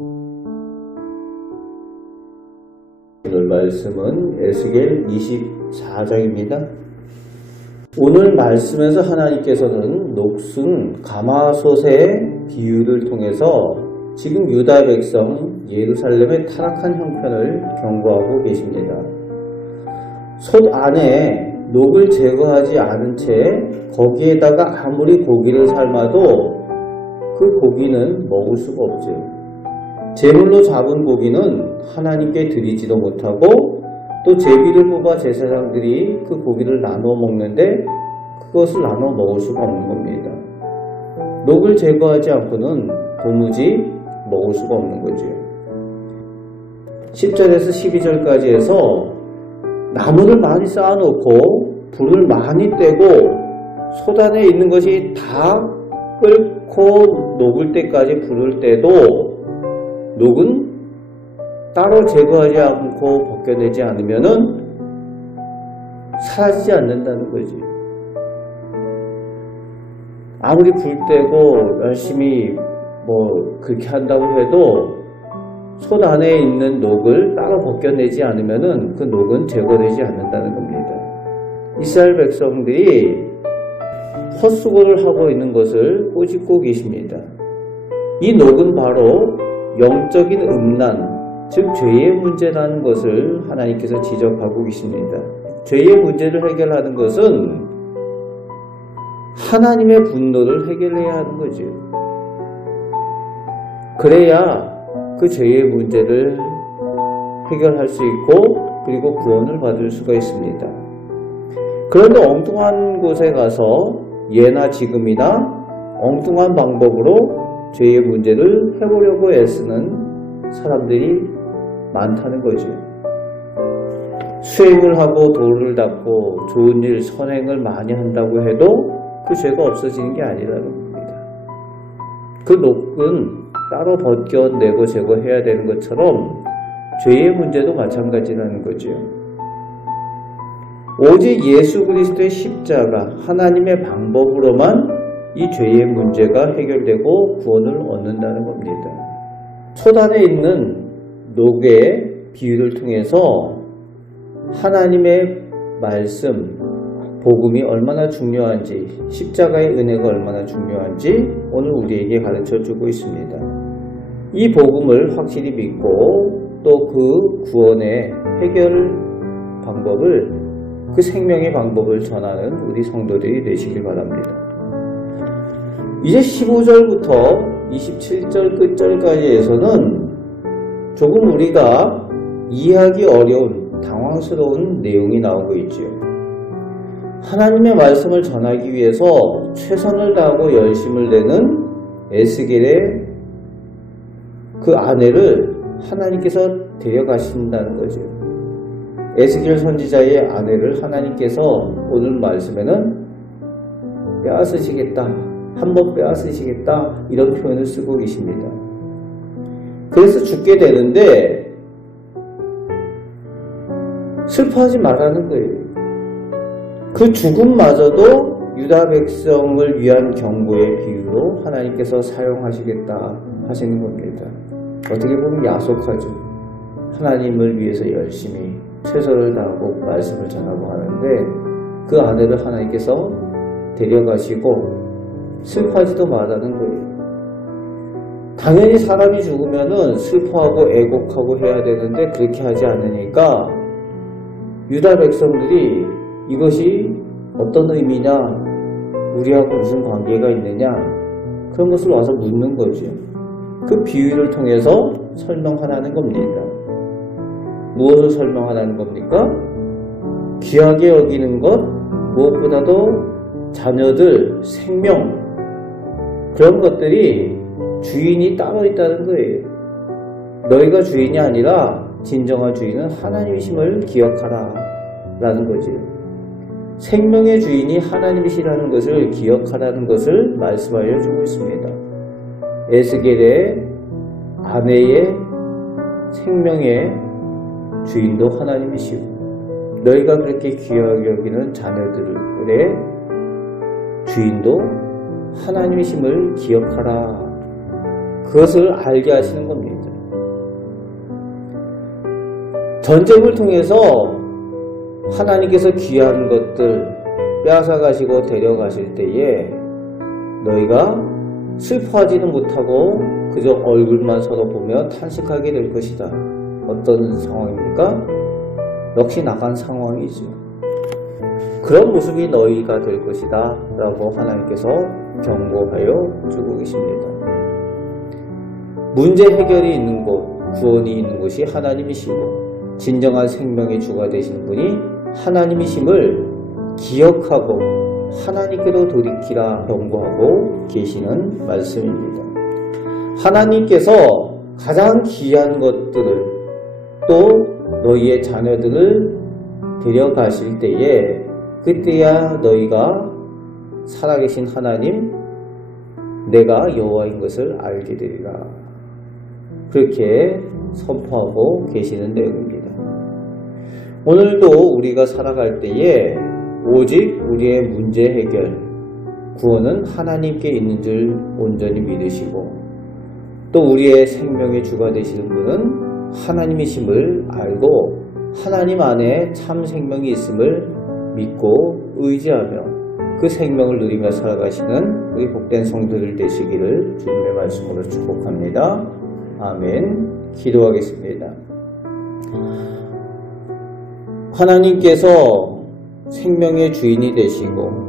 오늘 말씀은 에스겔 24장입니다. 오늘 말씀에서 하나님께서는 녹슨 가마솥의 비유를 통해서 지금 유다 백성 예루살렘의 타락한 형편을 경고하고 계십니다. 솥 안에 녹을 제거하지 않은 채 거기에다가 아무리 고기를 삶아도 그 고기는 먹을 수가 없죠. 제물로 잡은 고기는 하나님께 드리지도 못하고 또 제비를 뽑아 제사장들이 그 고기를 나눠 먹는데 그것을 나눠 먹을 수가 없는 겁니다. 녹을 제거하지 않고는 도무지 먹을 수가 없는 거죠. 10절에서 12절까지 해서 나무를 많이 쌓아놓고 불을 많이 떼고 솥 안에 있는 것이 다 끓고 녹을 때까지 불을 떼도 녹은 따로 제거하지 않고 벗겨내지 않으면은 사라지지 않는다는 거지. 아무리 불 떼고 열심히 그렇게 한다고 해도 솥 안에 있는 녹을 따로 벗겨내지 않으면은 그 녹은 제거되지 않는다는 겁니다. 이스라엘 백성들이 헛수고를 하고 있는 것을 꼬집고 계십니다. 이 녹은 바로 영적인 음란, 즉 죄의 문제라는 것을 하나님께서 지적하고 계십니다. 죄의 문제를 해결하는 것은 하나님의 분노를 해결해야 하는 거죠. 그래야 그 죄의 문제를 해결할 수 있고 그리고 구원을 받을 수가 있습니다. 그런데 엉뚱한 곳에 가서 예나 지금이나 엉뚱한 방법으로 죄의 문제를 해보려고 애쓰는 사람들이 많다는 거죠. 수행을 하고 도를 닦고 좋은 일, 선행을 많이 한다고 해도 그 죄가 없어지는 게 아니라는 겁니다. 그 녹은 따로 벗겨내고 제거해야 되는 것처럼 죄의 문제도 마찬가지라는 거죠. 오직 예수 그리스도의 십자가, 하나님의 방법으로만 이 죄의 문제가 해결되고 구원을 얻는다는 겁니다. 솥 안에 있는 녹의 비유를 통해서 하나님의 말씀, 복음이 얼마나 중요한지, 십자가의 은혜가 얼마나 중요한지 오늘 우리에게 가르쳐주고 있습니다. 이 복음을 확실히 믿고 또 그 구원의 해결 방법을, 그 생명의 방법을 전하는 우리 성도들이 되시길 바랍니다. 이제 15절부터 27절 끝절까지에서는 조금 우리가 이해하기 어려운 당황스러운 내용이 나오고 있죠. 하나님의 말씀을 전하기 위해서 최선을 다하고 열심을 내는 에스겔의 그 아내를 하나님께서 데려가신다는 거죠. 에스겔 선지자의 아내를 하나님께서 오늘 말씀에는 빼앗으시겠다, 한번 빼앗으시겠다 이런 표현을 쓰고 계십니다. 그래서 죽게 되는데 슬퍼하지 말라는 거예요. 그 죽음마저도 유다 백성을 위한 경고의 비유로 하나님께서 사용하시겠다 하시는 겁니다. 어떻게 보면 야속하죠. 하나님을 위해서 열심히 최선을 다하고 말씀을 전하고 하는데 그 아내를 하나님께서 데려가시고 슬퍼하지도 말라는 거예요. 당연히 사람이 죽으면은 슬퍼하고 애곡하고 해야 되는데 그렇게 하지 않으니까 유다 백성들이 이것이 어떤 의미냐, 우리하고 무슨 관계가 있느냐, 그런 것을 와서 묻는 거죠. 그 비유를 통해서 설명하라는 겁니다. 무엇을 설명하라는 겁니까? 귀하게 여기는 것, 무엇보다도 자녀들, 생명, 그런 것들이 주인이 따로 있다는 거예요. 너희가 주인이 아니라 진정한 주인은 하나님이심을 기억하라 라는 거지. 생명의 주인이 하나님이시라는 것을 기억하라는 것을 말씀하여 주고 있습니다. 에스겔의 아내의 생명의 주인도 하나님이시고 너희가 그렇게 귀하게 여기는 자녀들의 주인도 하나님이심을 기억하라. 그것을 알게 하시는 겁니다. 전쟁을 통해서 하나님께서 귀한 것들 빼앗아가시고 데려가실 때에 너희가 슬퍼하지는 못하고 그저 얼굴만 서로 보며 탄식하게 될 것이다. 어떤 상황입니까? 역시 나간 상황이죠. 그런 모습이 너희가 될 것이다 라고 하나님께서 경고하여 주고 계십니다. 문제 해결이 있는 곳, 구원이 있는 곳이 하나님이시고 진정한 생명의 주가 되시는 분이 하나님이심을 기억하고 하나님께로 돌이키라 경고하고 계시는 말씀입니다. 하나님께서 가장 귀한 것들을 또 너희의 자녀들을 데려가실 때에 그때야 너희가 살아계신 하나님 내가 여호와인 것을 알게 되리라. 그렇게 선포하고 계시는 내용입니다. 오늘도 우리가 살아갈 때에 오직 우리의 문제 해결, 구원은 하나님께 있는 줄 온전히 믿으시고 또 우리의 생명의 주가 되시는 분은 하나님이심을 알고 하나님 안에 참 생명이 있음을 믿고 의지하며 그 생명을 누리며 살아가시는 우리 복된 성도들 되시기를 주님의 말씀으로 축복합니다. 아멘. 기도하겠습니다. 하나님께서 생명의 주인이 되시고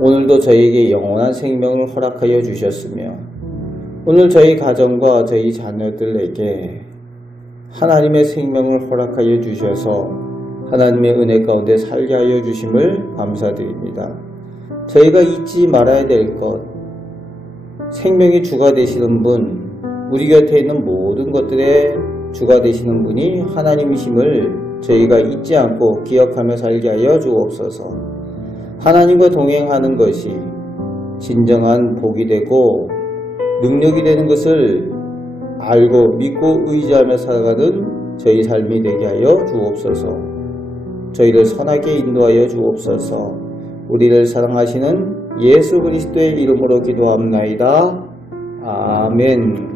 오늘도 저희에게 영원한 생명을 허락하여 주셨으며 오늘 저희 가정과 저희 자녀들에게 하나님의 생명을 허락하여 주셔서 하나님의 은혜 가운데 살게 하여 주심을 감사드립니다. 저희가 잊지 말아야 될 것, 생명의 주가 되시는 분, 우리 곁에 있는 모든 것들의 주가 되시는 분이 하나님이심을 저희가 잊지 않고 기억하며 살게 하여 주옵소서. 하나님과 동행하는 것이 진정한 복이 되고 능력이 되는 것을 알고 믿고 의지하며 살아가는 저희 삶이 되게 하여 주옵소서. 저희를 선하게 인도하여 주옵소서. 우리를 사랑하시는 예수 그리스도의 이름으로 기도합나이다. 아멘.